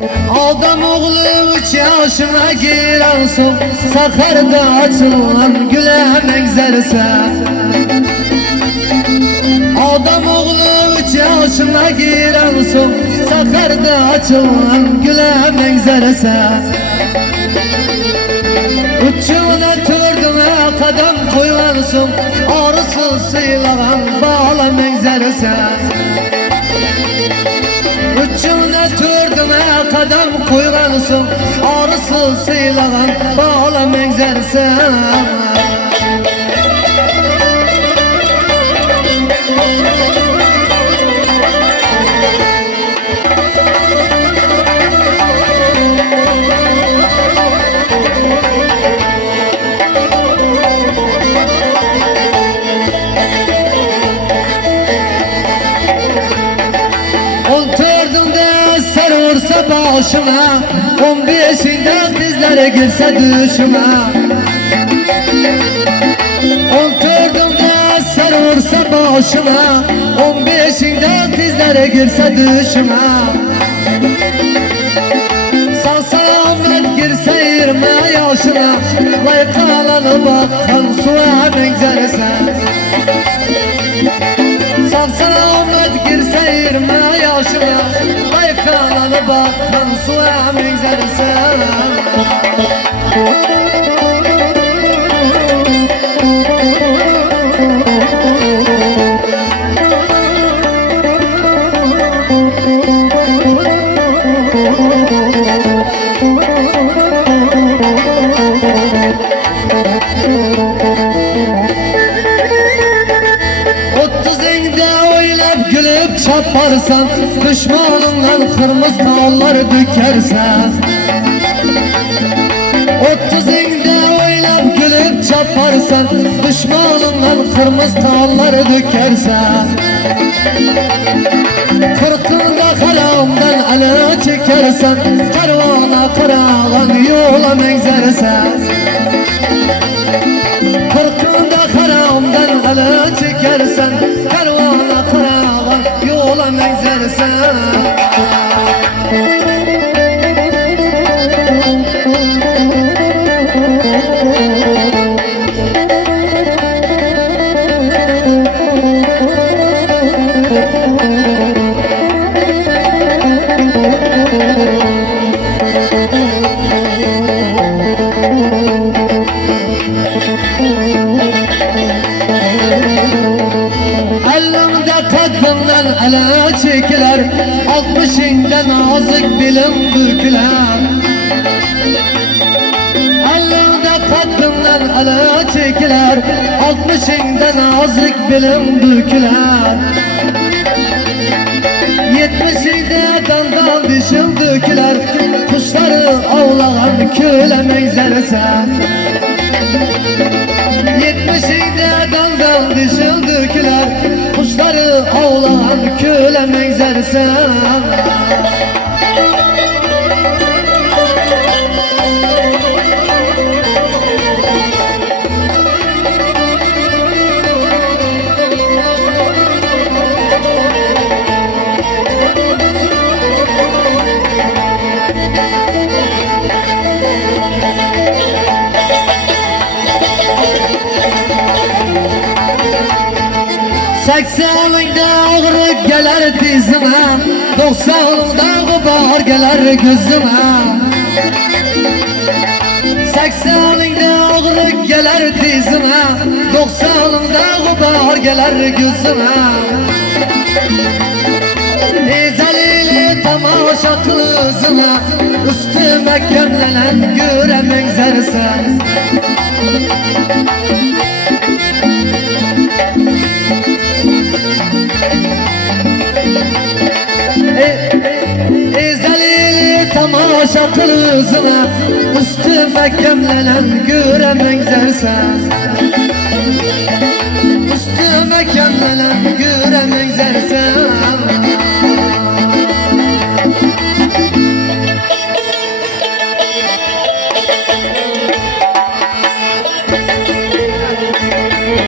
Adam oğlu 3 yaşına girersin, Sakarda açılan güle mengzerse. Adam oğlu 3 yaşına girersin, Sakarda açılan güle mengzerse. Uçuna tördüme kadam koyarsın, arısı sıylagan bağla mengzerse. Uçuna tördüme kadam koyarsın, arısı sıylagan bağla mengzerse. Başıma 15'inde dizlere girse düşüme, 14'ümde sarılırsa başıma, 15'inde dizlere girse düşüme. Sağ selamet girse 20 yaşına, layıkalanı bakan suya benzerse. Sağ selamet girse 20 yaşına, layıkalanı bakan suya benzerse. Çaparsan, düşmanından kırmızı dağlar dökersen. 30'inde oynap gülüp çaparsan, düşmanından kırmızı dağlar dökersen. 40'ında kalamdan ele çekersen, kervana karalan yola mengzersen. 40'ında kalamdan ele çekersen, kervana karalan yola mengzersen. Ele çekiler, 60'inde nazik bilim büküler. Ellerde kaddımdan ele çekiler, 60'inde nazik bilim büküler. 70'inde dandan dişim döküler, kuşları avlayan köle mengzerse. 70'inde dandan dişim döküler, kuşları avlayan köle mengzerse. Sekseninde ağrı gelir dizime, 90'ında bahar gelir gözüme. 80'inde ağrı gelir dizime, 90'ında bahar gelir gözüme. Ezeliyle tamaşa kızıma, üstüme gömlenen göre mengzerse. Ezeliyle tamaşa kızıma, üstüme gömlenen göre mengzerse. Üstüme gömlenen